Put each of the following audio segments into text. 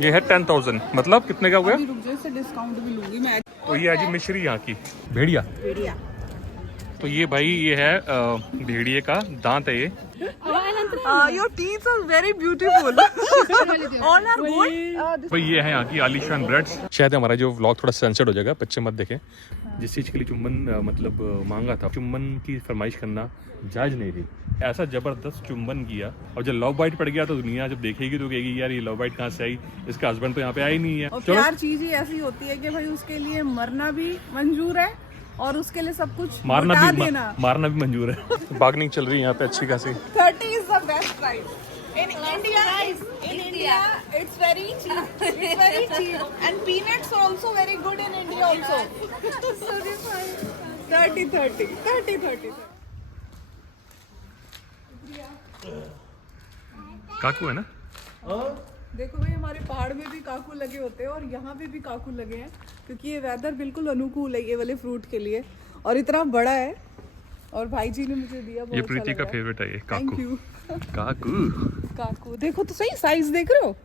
ये है 10,000, मतलब कितने का हुआ? रुक जाओ, इससे डिस्काउंट भी लूंगी मैं। तो ये है जी मिश्री यहाँ की भेड़िया। तो ये भाई ये है भेड़िए का दांत है ये। Your teeth are very beautiful. All are gold. भाई ये है यहाँ की आलीशान ब्रेड्स। शायद हमारा जो व्लॉग थोड़ा सेंसर्ड हो जाएगा, बच्चे मत देखें। जिस चीज़ के लिए चुम्बन मतलब मांगा था, चुम्बन की फरमाइश करना जायज़ नहीं थी। ऐसा ज़बरदस्त चुम्बन किया और जब लव बाइट पड़ गया तो दुनिया जब देखेगी तो कहेगी यार ये लव बाइट कहाँ से आई, इसका हस्बैंड तो यहाँ पे आया ही नहीं है। और प्यार चीज ही ऐसी होती है कि भाई उसके लिए मरना भी मंजूर है और उसके लिए सब कुछ मारना भी मंजूर है। बार्गेनिंग चल रही है यहाँ पे अच्छी खासी। 30 is the best price. In India, it's very cheap. It's very cheap. And peanuts are also very good in India also. 30. काकू है ना? देखो भाई हमारे पहाड़ में भी काकू लगे होते हैं और यहाँ पे भी काकू लगे हैं क्योंकि ये वेदर बिल्कुल अनुकूल है ये वाले फ्रूट के लिए और इतना बड़ा है और भाई जी ने मुझे दिया। ये प्रीति का फेवरेट है ये काकू। Thank you. काकू देखो तो सही साइज देख रहे हो।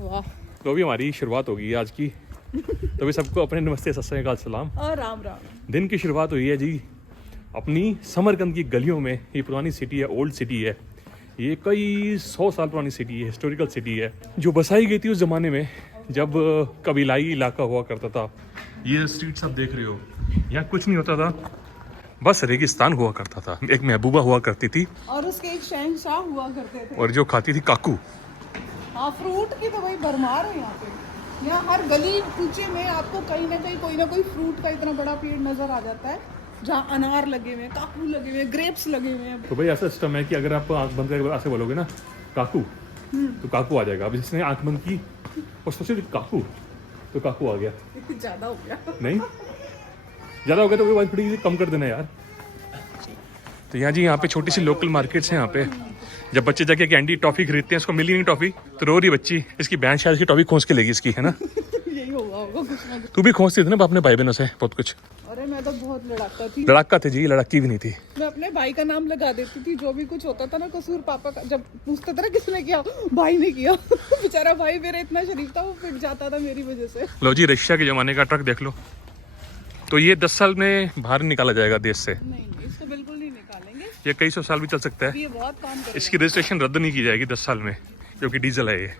वाह। तो अभी हमारी शुरुआत होगी आज की। तो भी सबको अपने नमस्ते सत श्री अकाल सलाम और राम राम। दिन की शुरुआत हुई है जी अपनी समरकंद की गलियों में। ये पुरानी सिटी है, ओल्ड सिटी है, ये कई 100 साल पुरानी सिटी है, हिस्टोरिकल सिटी है जो बसाई गई थी उस ज़माने में जब कबीलाई इलाका हुआ करता था। ये स्ट्रीट्स आप देख रहे हो, यहाँ कुछ नहीं होता था, बस रेगिस्तान हुआ करता था। एक महबूबा हुआ करती थी और उसके एक शहंशाह हुआ करते थे और जो खाती थी काकू। हाँ, फ्रूट की तो भाई भरमार है यहाँ पे। यहाँ हर गली कूचे में आपको कहीं ना कहीं कोई ना कोई फ्रूट का इतना बड़ा पेड़ नजर आ जाता है जहाँ अनार लगे हुए हैं, काकू लगे हुए हैं, ग्रेप्स लगे हुए हैं। तो भाई ऐसा सिस्टम है कि अगर आप आंख बंद करके ऐसे बोलोगे ना काकू तो काकू आ जाएगा। अब जिसने आंख बंद की और सोचे काकू तो काकू आ गया। कुछ ज्यादा हो गया। नहीं ज़्यादा हो गया तो कोई बात थोड़ी कम कर देना यार। तो यहाँ जी यहाँ पे छोटी सी लोकल मार्केट्स हैं यहाँ पे। जब बच्चे जाके कैंडी टॉफी खरीदते हैं, उसको मिली नहीं टॉफी तो रो रही बच्ची, इसकी बहन शायद इसकी टॉफी खोस के लेगी इसकी, है ना? यही होगा कुछ ना कुछ। तू भी खोसती थी ना अपने भाई बहनों से बहुत कुछ? अरे मैं तो बहुत लड़ाका थी। लड़ाका थे जी, लड़की भी नहीं थी। मैं अपने भाई का नाम लगा देती थी, जो भी कुछ होता था ना कसूर पापा का। जब पूछता था ना किसने किया, भाई ने किया। बेचारा भाई मेरा इतना शरीफ था, वो पिट जाता था मेरी वजह से। लो जी रशिया के जमाने का ट्रक देख लो। तो ये 10 साल में बाहर निकाला जाएगा देश से। नहीं इसको बिल्कुल नहीं निकालेंगे। ये कई 100 साल भी चल सकता है। ये बहुत काम करेगा। इसकी रजिस्ट्रेशन रद्द नहीं की जाएगी 10 साल में, क्योंकि डीजल है ये।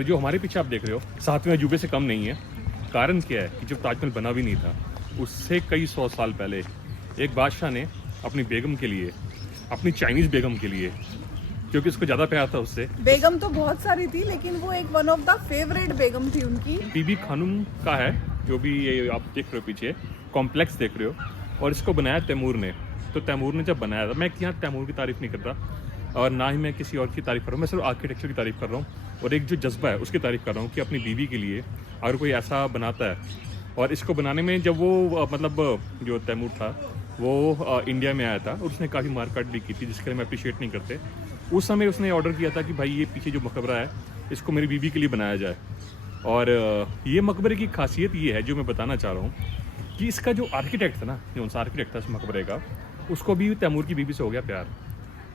जो हमारे पीछे आप देख रहे हो 7वें अजूबे से कम नहीं है। कारण क्या है कि जब ताजमहल बना भी नहीं था उससे कई 100 साल पहले एक बादशाह ने अपनी बेगम के लिए, अपनी चाइनीज़ बेगम के लिए, क्योंकि उसको ज़्यादा प्यार था उससे। बेगम तो बहुत सारी थी लेकिन वो एक वन ऑफ द फेवरेट बेगम थी उनकी। बीबी खानूम का है जो भी ये आप देख रहे हो पीछे कॉम्प्लेक्स देख रहे हो, और इसको बनाया तैमूर ने। तो तैमूर ने जब बनाया था, मैं यहाँ तैमूर की तारीफ़ नहीं कर रहा और ना ही मैं किसी और की तारीफ़ कर रहा हूँ, मैं सिर्फ आर्किटेक्चर की तारीफ़ कर रहा हूँ और एक जो जज्बा है उसकी तारीफ़ कर रहा हूँ कि अपनी बीवी के लिए अगर कोई ऐसा बनाता है। और इसको बनाने में जब वो मतलब जो तैमूर था वो इंडिया में आया था और उसने काफ़ी मारकाट भी की थी, जिसके लिए मैं अप्रिशिएट नहीं करते। उस समय उसने ऑर्डर किया था कि भाई ये पीछे जो मकबरा है इसको मेरी बीवी के लिए बनाया जाए। और ये मकबरे की खासियत ये है जो मैं बताना चाह रहा हूँ कि इसका जो आर्किटेक्ट था ना, जो उनका आर्किटेक्ट था इस मकबरे का, उसको भी तैमूर की बीवी से हो गया प्यार।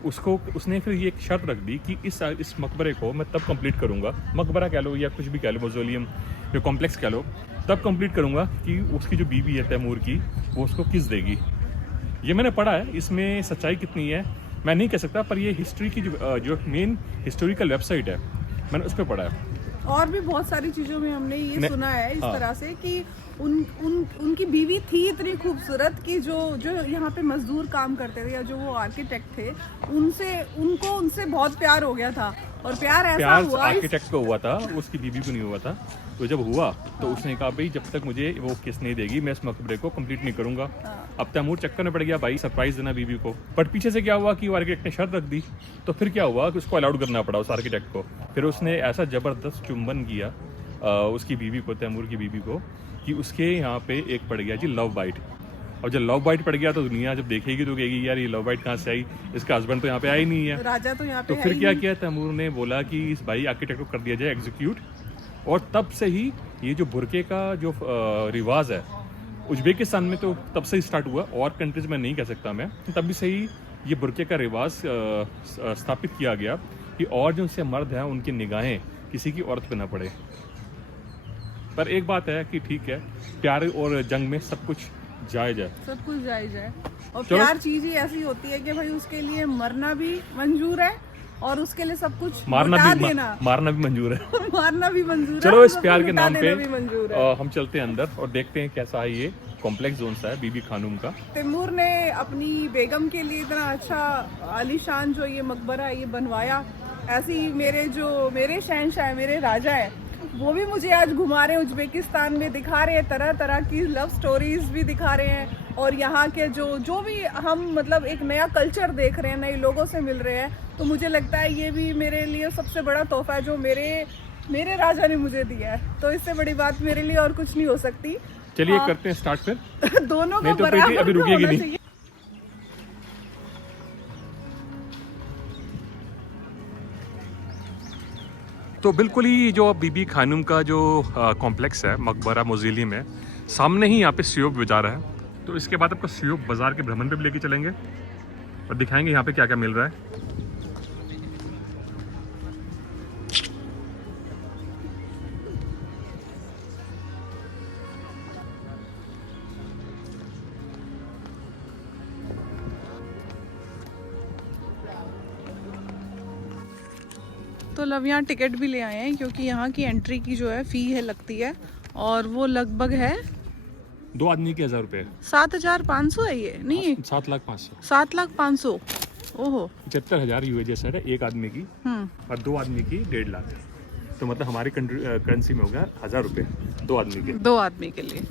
उसने फिर ये एक शर्त रख दी कि इस मकबरे को मैं तब कंप्लीट करूँगा, मकबरा कह लो या कुछ भी कह लो, मौज़ोलियम या कॉम्प्लेक्स कह लो, तब कंप्लीट करूँगा कि उसकी जो बीवी है तैमूर की वो उसको किस देगी। ये मैंने पढ़ा है, इसमें सच्चाई कितनी है मैं नहीं कह सकता, पर ये हिस्ट्री की जो मेन हिस्टोरिकल वेबसाइट है मैंने उस पर पढ़ा है। और भी बहुत सारी चीजों में हमने ये सुना है इस तरह से कि उनकी बीवी थी इतनी खूबसूरत कि जो यहाँ पे मजदूर काम करते थे या जो वो आर्किटेक्ट थे उनसे बहुत प्यार हो गया था। और प्यार हुआ आर्किटेक्ट को हुआ था, उसकी बीवी को नहीं हुआ था। तो जब हुआ तो उसने कहा भाई जब तक मुझे वो किस नहीं देगी मैं इस मकबरे को कंप्लीट नहीं करूंगा। अब तैमूर चक्कर में पड़ गया भाई सरप्राइज देना बीवी को, बट पीछे से क्या हुआ कि वो आर्किटेक्ट ने शर्त रख दी। तो फिर क्या हुआ कि उसको अलाउड करना पड़ा उस आर्किटेक्ट को। फिर उसने ऐसा जबरदस्त चुंबन किया उसकी बीवी को, तैमूर की बीवी को, कि उसके यहाँ पे एक पड़ गया जी लव बाइट। और जब लव बाइट पड़ गया तो दुनिया जब देखेगी तो कहेगी यार ये लव बाइट कहाँ से आई, इसका हस्बैंड तो यहाँ पे आया ही नहीं है, राजा तो यहाँ पे तो फिर क्या किया तैमूर ने, बोला कि इस भाई आर्किटेक्ट को कर दिया जाए एग्जीक्यूट। और तब से ही ये जो बुरके का जो रिवाज है उज्बेकिस्तान में तो तब से ही स्टार्ट हुआ, और कंट्रीज में नहीं कह सकता मैं, तभी से ही ये बुरके का रिवाज स्थापित किया गया। कि और जो उनसे मर्द हैं उनकी निगाहें किसी की औरत पे ना पड़े। पर एक बात है कि ठीक है, प्यार और जंग में सब कुछ जायज़ है। सब कुछ जायज है, और चलो। प्यार चीज ही ऐसी होती है कि भाई उसके लिए मरना भी मंजूर है और उसके लिए सब कुछ मारना लुटा भी देना मारना भी मंजूर है। मारना भी मंजूर है। चलो और इस सब प्यार कुछ के लुटा नाम पे देना भी मंजूर है। हम चलते हैं अंदर और देखते हैं कैसा है ये कॉम्प्लेक्स जोन सा है बीबी खानूम का। तैमूर ने अपनी बेगम के लिए इतना अच्छा आलीशान जो ये मकबरा है ये बनवाया, ऐसे ही मेरे शहंशाह है, मेरे राजा है, वो भी मुझे आज घुमा रहे हैं उज्बेकिस्तान में, दिखा रहे हैं तरह तरह की लव स्टोरीज भी दिखा रहे हैं, और यहाँ के जो भी हम मतलब एक नया कल्चर देख रहे हैं, नए लोगों से मिल रहे हैं। तो मुझे लगता है ये भी मेरे लिए सबसे बड़ा तोहफा है जो मेरे राजा ने मुझे दिया है। तो इससे बड़ी बात मेरे लिए और कुछ नहीं हो सकती। चलिए हाँ। करते हैं स्टार्ट फिर। दोनों नहीं को तो बराबर प्रीति अभी का रुकेगी होना नहीं। चाहिए। तो बिल्कुल ही जो बीबी खानूम का जो कॉम्प्लेक्स है मकबरा मोज़िलियम है, सामने ही यहाँ पे सियोब बाज़ार है। तो इसके बाद आपको सियोब बाज़ार के भ्रमण पे भी लेके चलेंगे और दिखाएंगे यहाँ पे क्या क्या मिल रहा है। तो लव यहाँ टिकट भी ले आए हैं क्योंकि यहाँ की एंट्री की जो है फी है लगती है, और वो लगभग है 2 आदमी के 1000 रुपये। 7,500 है ये, नहीं 7,500,000। 7,500,000। ओहो। 75,000 USD है एक आदमी की, और 2 आदमी की 1.5 लाख। तो मतलब हमारी करेंसी में होगा 1000 रुपये 2 आदमी के। 2 आदमी के लिए।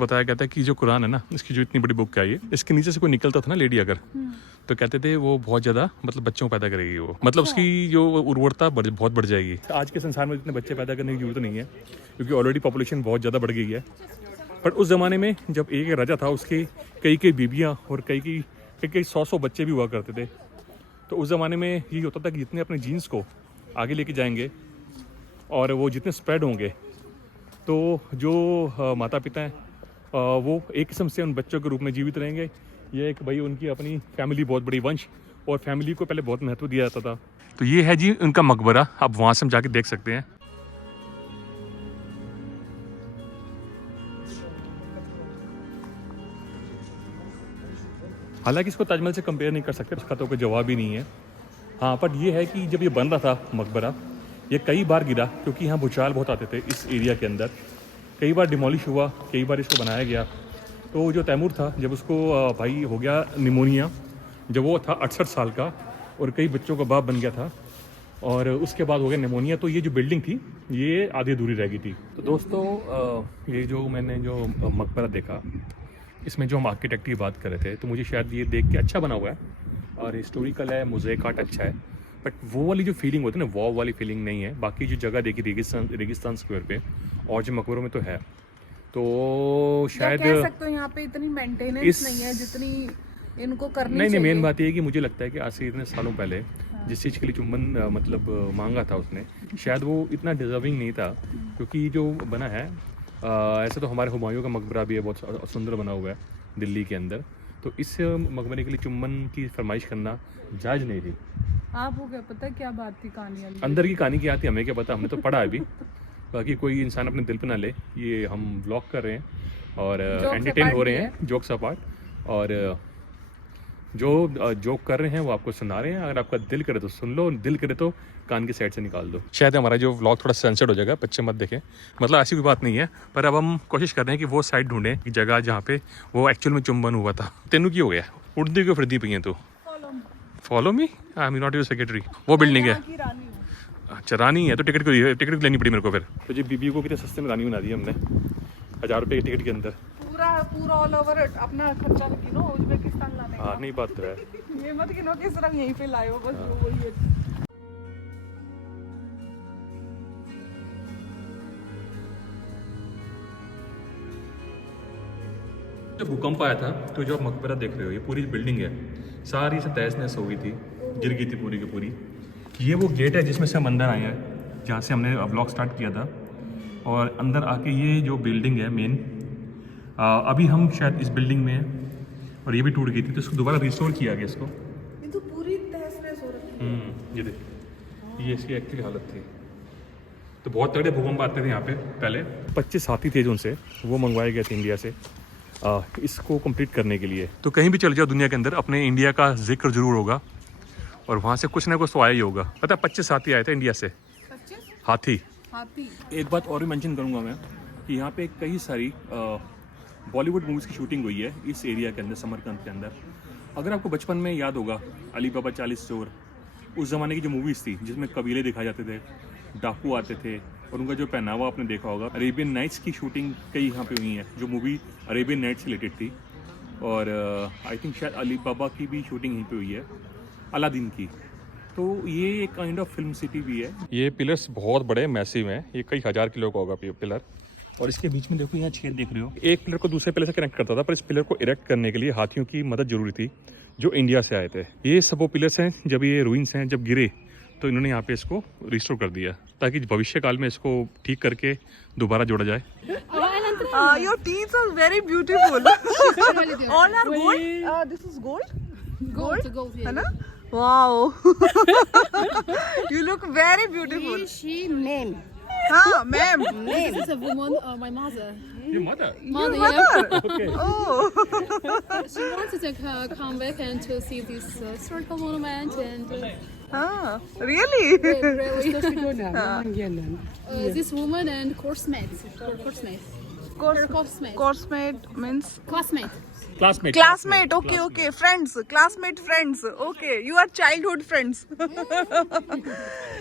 बताया गया था कि जो कुरान है ना, इसकी जो इतनी बड़ी बुक है ये, इसके नीचे से कोई निकलता था ना लेडी अगर, तो कहते थे वो बहुत ज़्यादा मतलब बच्चों को पैदा करेगी, वो मतलब उसकी जो उर्वरता बहुत बढ़ जाएगी। आज के संसार में इतने बच्चे पैदा करने की जरूरत नहीं है क्योंकि ऑलरेडी पॉपुलेशन बहुत ज़्यादा बढ़ गई है। पर उस ज़माने में जब एक राजा था, उसके कई बीबियाँ और कई 100 बच्चे भी हुआ करते थे। तो उस ज़माने में यही होता था कि जितने अपने जीन्स को आगे लेके जाएंगे और वो जितने स्प्रेड होंगे, तो जो माता पिता हैं वो एक किस्म से उन बच्चों के रूप में जीवित रहेंगे। ये एक भाई उनकी अपनी फैमिली बहुत बड़ी वंश, और फैमिली को पहले बहुत महत्व दिया जाता था। तो ये है जी उनका मकबरा, आप वहाँ से हम जाके देख सकते हैं। हालांकि इसको ताजमहल से कंपेयर नहीं कर सकते, इसका तो कोई जवाब ही नहीं है। हाँ, पर ये है कि जब ये बन रहा था मकबरा, ये कई बार गिरा क्योंकि यहाँ भूचाल बहुत आते थे इस एरिया के अंदर। कई बार डिमोलिश हुआ, कई बार इसको बनाया गया। तो जो तैमूर था, जब उसको भाई हो गया निमोनिया, जब वो था 68 साल का और कई बच्चों का बाप बन गया था, और उसके बाद हो गया निमोनिया, तो ये जो बिल्डिंग थी ये आधी अधूरी रह गई थी। तो दोस्तों ये जो मैंने जो मकबरा देखा, इसमें जो हम आर्किटेक्ट की बात कर रहे थे, तो मुझे शायद ये देख के अच्छा बना हुआ है और हिस्टोरिकल है, मोज़ेक आर्ट अच्छा है, बट वो वाली जो फीलिंग होती है ना, वॉव वाली फीलिंग नहीं है। बाकी जो जगह देखी रेगिस्तान स्क्वायर पे और जो मकबरों में तो है, तो शायद कह सकते हो यहाँ पे इतनी मेंटेनेंस नहीं है जितनी इनको करनी चाहिए। नहीं, मेन बात ये है कि मुझे लगता है कि आज से इतने सालों पहले जिस चीज़ के लिए चुंबन मतलब मांगा था उसने, शायद वो इतना डिजर्विंग नहीं था, क्योंकि जो बना है ऐसे तो हमारे हुमायूं का मकबरा भी है, बहुत सुंदर बना हुआ है दिल्ली के अंदर। तो इस मकबरे के लिए चुंबन की फरमाइश करना जायज़ नहीं थी। आपको क्या पता क्या बात थी कहानी अंदर की कहानी क्या थी हमें क्या पता, हमने तो पढ़ा अभी। बाकी कोई इंसान अपने दिल पे ना ले, ये हम व्लॉग कर रहे हैं और एंटरटेन हो रहे हैं, जोक्स अपार्ट, और जो जोक कर रहे हैं वो आपको सुना रहे हैं। अगर आपका दिल करे तो सुन लो, दिल करे तो कान की साइड से निकाल दो। शायद हमारा जो व्लॉग थोड़ा सेंसर्ड हो जाएगा, बच्चे मत देखें, मतलब ऐसी कोई बात नहीं है। पर अब हम कोशिश कर रहे हैं कि वो साइड ढूंढें कि जगह जहाँ पे वो एक्चुअल में चुंबन हुआ था। तेनू की हो गया, उड़ती क्यों फिरती पई है तू? Follow me, I am not your secretary. वो बिल्डिंग है, अच्छा रानी है, तो टिकट लेनी पड़ी मेरे को फिर। तो जी बीबी को कितने सस्ते में रानी बना दी हमने, 1000 रुपये की टिकट के अंदर। पूरा ऑल ओवर अपना खर्चा गिनो उज्बेकिस्तान लाने का। हाँ नहीं बात तो है। ये मत गिनो किस रंग यहीं पे लाए हो, बस वो वही है। जब भूकंप आया था, तो जो आप मकबरा देख रहे हो, ये पूरी बिल्डिंग है, सारी से तहस नहस हो गई थी, गिर गई थी पूरी की पूरी। ये वो गेट है जिसमें से हम अंदर आए हैं, जहाँ से हमने ब्लॉग स्टार्ट किया था। और अंदर आके ये जो बिल्डिंग है मेन, अभी हम शायद इस बिल्डिंग में हैं और ये भी टूट गई थी, तो इसको दोबारा रिस्टोर किया गया इसको। ये तो पूरी तहस नहस हो रखी है। ये देख, ये इसकी एक्चुअली हालत थी। तो बहुत तगड़े भूकंप आते थे यहाँ पे पहले। 25 हाथी थे जो उनसे वो मंगवाए गए थे इंडिया से इसको कंप्लीट करने के लिए। तो कहीं भी चले जाओ दुनिया के अंदर अपने इंडिया का जिक्र जरूर होगा और वहाँ से कुछ ना कुछ तो आया ही होगा। पता है 25 हाथी आए थे इंडिया से, 25 हाथी। हाथी। एक बात और भी मेंशन करूँगा मैं कि यहाँ पे कई सारी बॉलीवुड मूवीज़ की शूटिंग हुई है इस एरिया के अंदर, समरकंद के अंदर। अगर आपको बचपन में याद होगा अली बाबा 40 चोर, उस ज़माने की जो मूवीज़ थी जिसमें कबीले दिखाए जाते थे, डाकू आते थे और उनका जो पहनावा आपने देखा होगा। अरेबियन नाइट्स की शूटिंग कई यहाँ पे हुई है, जो मूवी अरेबियन नाइट्स से रिलेटेड थी। और आई थिंक शायद अली बाबा की भी शूटिंग यहीं पे हुई है, अलादीन की। तो ये एक काइंड ऑफ फिल्म सिटी भी है। ये पिलर्स बहुत बड़े मैसिव हैं, ये कई हज़ार किलो का होगा पिलर। और इसके बीच में देखो यहाँ छेद देख रहे हो, एक पिलर को दूसरे पिलर से कनेक्ट करता था, पर इस पिलर को इरेक्ट करने के लिए हाथियों की मदद जरूरी थी जो इंडिया से आए थे। ये सब वो पिलर्स हैं, जब ये रूइंस हैं, जब गिरे तो इन्होंने यहाँ पे इसको रिस्टोर कर दिया ताकि भविष्य काल में इसको ठीक करके दोबारा जोड़ा जाए। Your teeth are very beautiful. All are gold. This is gold. Gold, है yeah. ना? Wow. You look very beautiful. She, ma'am. हाँ, ma'am. This is a woman, my mother. ये mother? Mother, Your yeah. mother. Okay. Oh. She wanted to come back and to see this historical monument and हाँ, really? really. This woman and course mate. Her course mate. means Classmate. Classmate. classmate. Okay. Friends. Classmate friends. Okay. You are childhood friends.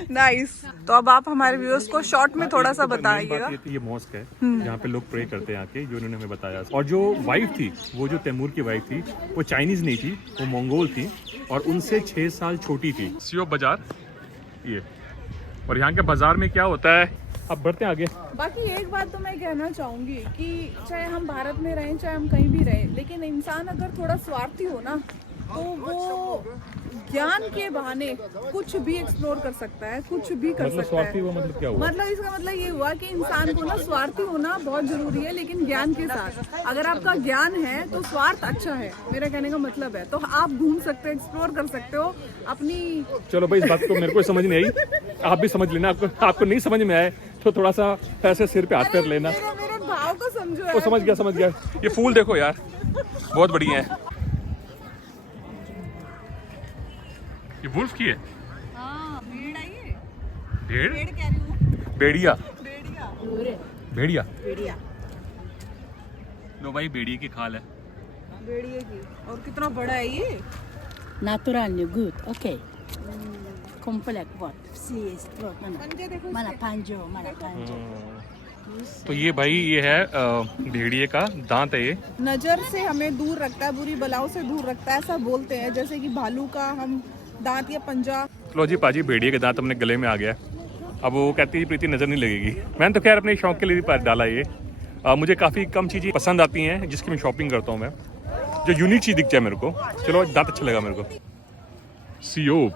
Nice. तो अब आप हमारे viewers को short में थोड़ा सा बताइएगा। ये मॉस्क है जहाँ पे लोग प्रे करते हैं आके, जो इन्होंने हमें बताया। और जो वाइफ थी, वो जो तैमूर की वाइफ थी, वो चाइनीज नहीं थी, वो मंगोल थी और उनसे 6 साल छोटी थी। सियोप बाजार ये। और यहाँ के बाजार में क्या होता है, अब बढ़ते हैं आगे। बाकी एक बात तो मैं कहना चाहूंगी कि चाहे हम भारत में रहें चाहे हम कहीं भी रहें, लेकिन इंसान अगर थोड़ा स्वार्थी हो ना तो वो ज्ञान के बहाने कुछ भी एक्सप्लोर कर सकता है, कुछ भी कर मतलब सकता स्वार्थी है। हुआ मतलब क्या हुआ? मतलब इसका मतलब ये हुआ कि इंसान को ना स्वार्थी होना बहुत जरूरी है, लेकिन ज्ञान के साथ। अगर आपका ज्ञान है तो स्वार्थ अच्छा है, मेरा कहने का मतलब है। तो आप घूम सकते हो, एक्सप्लोर कर सकते हो अपनी। चलो भाई, इस बात को मेरे को समझ नहीं आई, आप भी समझ लेना। आपको नहीं समझ में आए तो थोड़ा सा ऐसे सिर पे हाथ कर लेना। मेरे भाव को समझो वो समझ गया। ये फूल देखो यार, बहुत बढ़िया है। ये वुल्फ की है। हाँ, भेड़ आई है। भेड़? भेड़ कह रही हूँ। भेड़िया। भेड़िया। भेड़िया। लो भाई, भेड़िए की खाल है। भेड़िए की। और कितना बड़ा है ये? Naturally good, okay. Complex what? See, is what? पंजे देखो Mana इसके। panjo. तो ये भाई ये है भेड़िए का दांत है। ये नजर से हमें दूर रखता है, बुरी बलाओं से दूर रखता है, ऐसा बोलते हैं। जैसे कि भालू का हम दांत या पंजा। लो जी पाजी, भेड़िए के दांत अपने गले में आ गया। अब वो कहती है प्रीति नजर नहीं लगेगी। मैंने तो खैर अपने शौक के लिए भी डाला ये। मुझे काफ़ी कम चीज़ें पसंद आती हैं जिसकी मैं शॉपिंग करता हूँ मैं, जो यूनिक चीज़ दिख जाए मेरे को। चलो, दांत अच्छा लगा मेरे को। सियोप।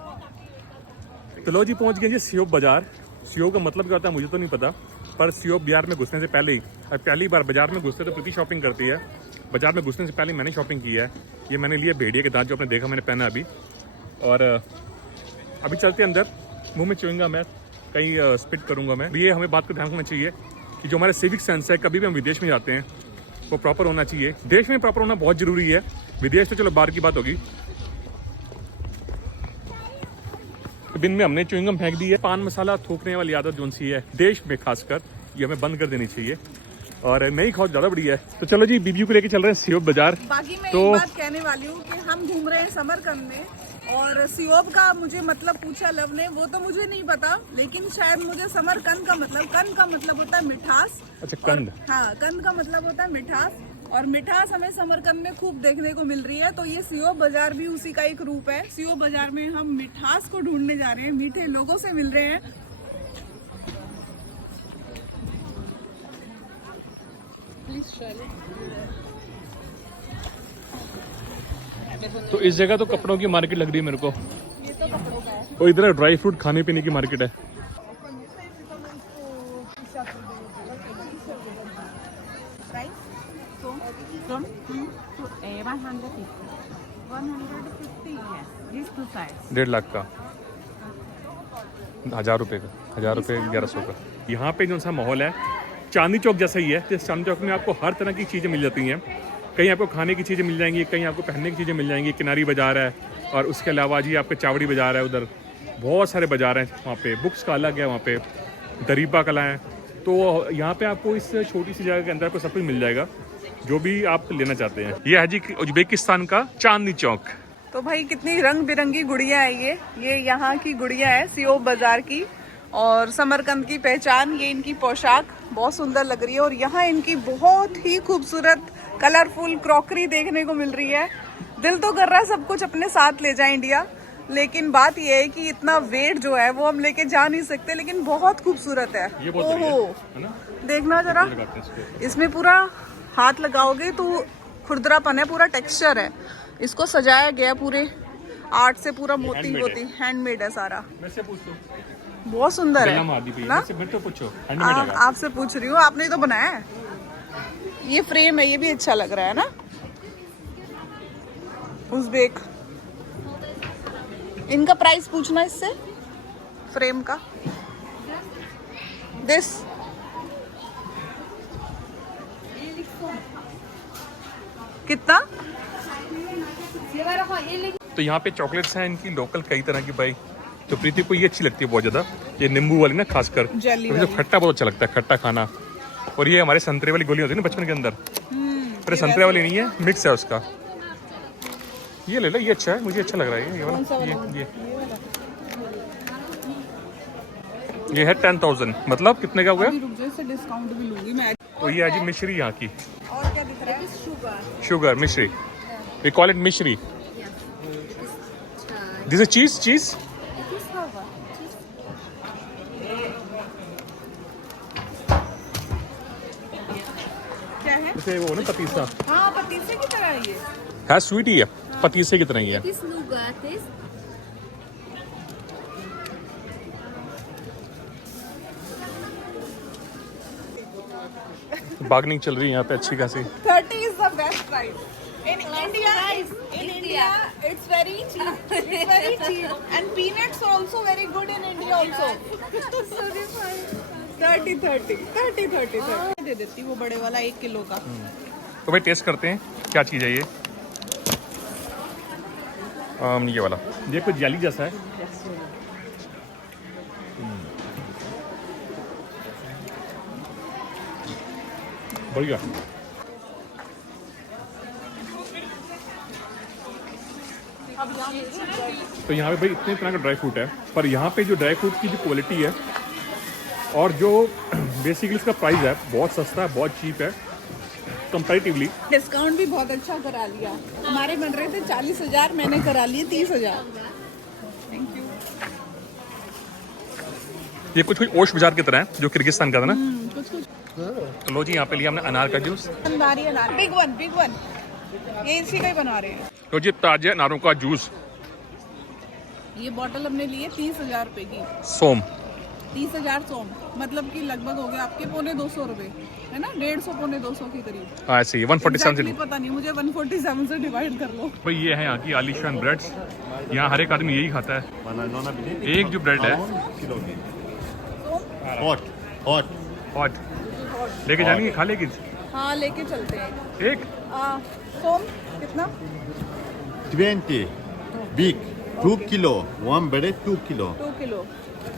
तो लो जी, पहुँच गए जी सियोप बाजार। सियोप का मतलब क्या होता है मुझे तो नहीं पता, पर सियोप बाजार में घुसने से पहले ही, पहली बार बाजार में घुसते तो प्रीति शॉपिंग करती है। बाजार में घुसने से पहले मैंने शॉपिंग की है। ये मैंने लिया भेड़िए के दांत, जो आपने देखा मैंने पहना अभी। और अभी चलते अंदर, मुंह में चुएंगा मैं, कहीं स्पिट करूंगा मैं। ये हमें बात को ध्यान रखना चाहिए कि जो हमारे सिविक सेंस है, कभी भी हम विदेश में जाते हैं वो प्रॉपर होना चाहिए। देश में प्रॉपर होना बहुत जरूरी है, विदेश तो चलो बाहर की बात होगी। बिन में हमने च्युइंगम फेंक दी है। पान मसाला थूकने वाली आदत जो सी है देश में खासकर, ये हमें बंद कर देनी चाहिए और नहीं खाओ, ज्यादा बढ़िया है। तो चलो जी, बीबी को लेके चल रहे हैं सियोप बाजार। बाकी मैं तो एक बात कहने वाली हूँ कि हम घूम रहे हैं समरकंद में, और सियोप का मुझे मतलब पूछा लव ने, वो तो मुझे नहीं पता, लेकिन शायद मुझे समरकंद का मतलब, कंद का मतलब होता है मिठास। अच्छा, कंद। हाँ, कंद का मतलब होता है मिठास, और मिठास हमें समरकंद में खूब देखने को मिल रही है। तो ये सियोप बाजार भी उसी का एक रूप है। सियोप बाजार में हम मिठास को ढूंढने जा रहे हैं, मीठे लोगों से मिल रहे हैं। Please, Charlie. तो इस जगह तो कपड़ों की मार्केट लग रही है मेरे को। ये तो कपड़ों का है। और इधर ड्राई फ्रूट खाने पीने की मार्केट है। From 150. 150, yes. These two sides. 1.5 lakh का, 1000 रुपये का, 1000 रुपये 1100 का। यहाँ पे जो सा माहौल है चांदनी चौक जैसा ही है। इस चांदनी चौक में आपको हर तरह की चीज़ें मिल जाती हैं। कहीं आपको खाने की चीज़ें मिल जाएंगी, कहीं आपको पहनने की चीज़ें मिल जाएंगी। किनारी बाज़ार है और उसके अलावा जी आपके चावड़ी बाज़ार है। उधर बहुत सारे बाज़ार हैं। वहाँ पे बुक्स का अलग है, वहाँ पे दरीबा कला है। तो यहाँ पे आपको इस छोटी सी जगह के अंदर आपको सब कुछ मिल जाएगा जो भी आप लेना चाहते हैं। ये है जी उज्बेकिस्तान का चांदनी चौक। तो भाई कितनी रंग बिरंगी गुड़िया है ये यहाँ की गुड़िया है सियोब बाजार की। और समरकंद की पहचान, ये इनकी पोशाक बहुत सुंदर लग रही है। और यहाँ इनकी बहुत ही खूबसूरत कलरफुल क्रॉकरी देखने को मिल रही है। दिल तो कर रहा है सब कुछ अपने साथ ले जाए इंडिया, लेकिन बात यह है कि इतना वेट जो है वो हम लेके जा नहीं सकते। लेकिन बहुत खूबसूरत है। ओहो, देखना जरा, इसमें पूरा हाथ लगाओगे तो खुरदरापन है, पूरा टेक्सचर है। इसको सजाया गया पूरे आर्ट से, पूरा मोती मोती हैंडमेड है सारा। बहुत सुंदर है ना। आपसे पूछ रही हूँ, आपने ही तो बनाया है। ये फ्रेम है, ये भी अच्छा लग रहा है ना। उज़्बेक, इनका प्राइस पूछना इससे, फ्रेम का। दिस कितना? तो यहाँ पे चॉकलेट्स हैं इनकी लोकल कई तरह की भाई। तो प्रीति को ये अच्छी लगती है बहुत ज़्यादा, ये नींबू वाली ना, खासकर मुझे खट्टा बहुत अच्छा लगता है, खट्टा खाना। और ये हमारे संतरे वाली गोली होती है ना बचपन के अंदर, पर संतरे वाली नहीं है, मिक्स है उसका। ये ले लो, ये अच्छा है, मुझे अच्छा लग रहा है ये वाला। ये है 10,000, मतलब कितने का हुआ? डिस्काउंट भी लूंगी मैं। तो ये है जी मिश्री यहाँ की। और क्या दिख रहा है? शुगर मिश्री, वी कॉल इट मिश्री। दिस इज चीज, चीज क्या है? जैसे वो ना पतीसा हाँ, पतीसे की तरह है ये। है, स्वीट ही है, पतीसे की तरह ही है। This nougat is बार्गेनिंग चल रही है यहाँ पे अच्छी खासी। 30 is the best price. In India, it's very cheap. It's very cheap. And peanuts are also very good in India also. 30. दे देती वो बड़े वाला 1 किलो का। तो भाई टेस्ट करते हैं क्या चीज़ है ये। ये वाला, ये कुछ जेली जैसा है। बढ़िया। तो यहाँ पे भाई इतने तरह का ड्राई फ्रूट है, पर यहाँ पे जो ड्राई फ्रूट की जो क्वालिटी है और जो बेसिकली इसका प्राइस है, बहुत सस्ता है, बहुत चीप है कंपैरेटिवली। डिस्काउंट भी बहुत अच्छा करा लिया। हमारे बन रहे थे 40,000, मैंने करा लिए 30,000। Thank you. ये कुछ ओश बाजार की तरह है जो किर्गिस्तान का था ना। कुछ तो लो जी, यहाँ पे लिया हमने अनार का जूस। अनार बिग वन ये इसी का ही बना रहे हैं। तो जी ताजे अनारों का जूस। ये बोतल हमने ली है 30,000 रुपए की। सोम 30,000 सोम, मतलब कि लगभग हो गया आपके 250 रुपए, है ना। 150 250 के करीब। हाँ ऐसे ही 147 से। पता नहीं मुझे, 147 से डिवाइड कर लो। भाई ये है यहाँ की आलीशान ब्रेड्स। यहाँ हर एक आदमी यही खाता है। एक जो ब्रेड है हॉट लेके जाएंगे, खा लेगी। हाँ, लेके चलते हैं। एक सोम कितना? 20 big 2 kilo, one bread 2 kilo. 2 kilo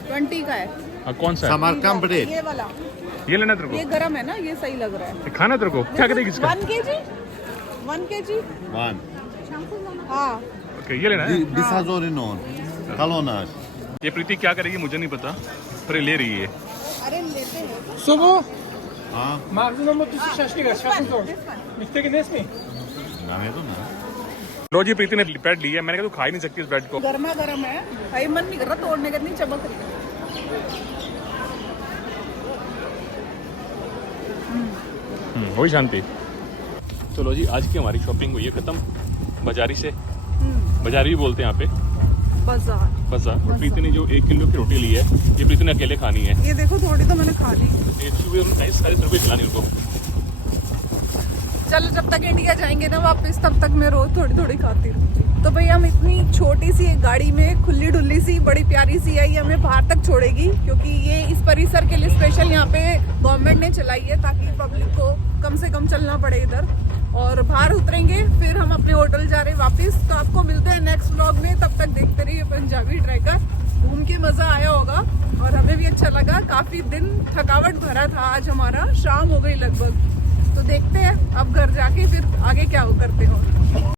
20 का है। हाँ, कौन सा है? Samarkand bread. ये वाला, ये लेना तेरे ये को? गरम है ना, ये सही लग रहा है। ये खाना तेरे को? क्या करेगी इसका? 1 kg 1 kg। One. हाँ, ओके, ये लेना है। Bisazorinon. Kalonas. ये प्रीति क्या करेगी मुझे नहीं पता, पर ये ले रही है। अरे लेते हैं। Ah, ganedo na. लो जी, प्रीति ने ब्रेड ली है। मैंने कहा तू खा ही नहीं सकती इस ब्रेड को। गर्मा गर्म है भाई, मन नहीं कर रहा तोड़ने का, इतनी चमक रही है। वही शांति। चलो जी, आज की हमारी शॉपिंग हुई है खत्म बाजारी से। बाजारी भी बोलते हैं यहाँ पे, बाजार। बाजार। और प्रीति ने जो 1 किलो की रोटी ली है, ये प्रीति ने अकेले खानी है। ये देखो थोड़ी तो मैंने खा ली। 140 रुपये खिलानी उनको। चलो जब तक इंडिया जाएंगे ना वापस, तब तक मैं रोज थोड़ी थोड़ी खाती रहूंगी। तो भाई हम इतनी छोटी सी एक गाड़ी में, खुली डुल्ली सी, बड़ी प्यारी सी है, ये हमें बाहर तक छोड़ेगी, क्योंकि ये इस परिसर के लिए स्पेशल यहाँ पे गवर्नमेंट ने चलाई है, ताकि पब्लिक को कम से कम चलना पड़े इधर। और बाहर उतरेंगे, फिर हम अपने होटल जा रहे हैं वापस। तो आपको मिलते हैं नेक्स्ट व्लॉग में, तब तक देखते रहिए पंजाबी ट्रैकर। घूम के मजा आया होगा और हमें भी अच्छा लगा। काफी दिन थकावट भरा था आज हमारा, शाम हो गई लगभग। तो देखते हैं अब घर जाके फिर आगे क्या करते हो।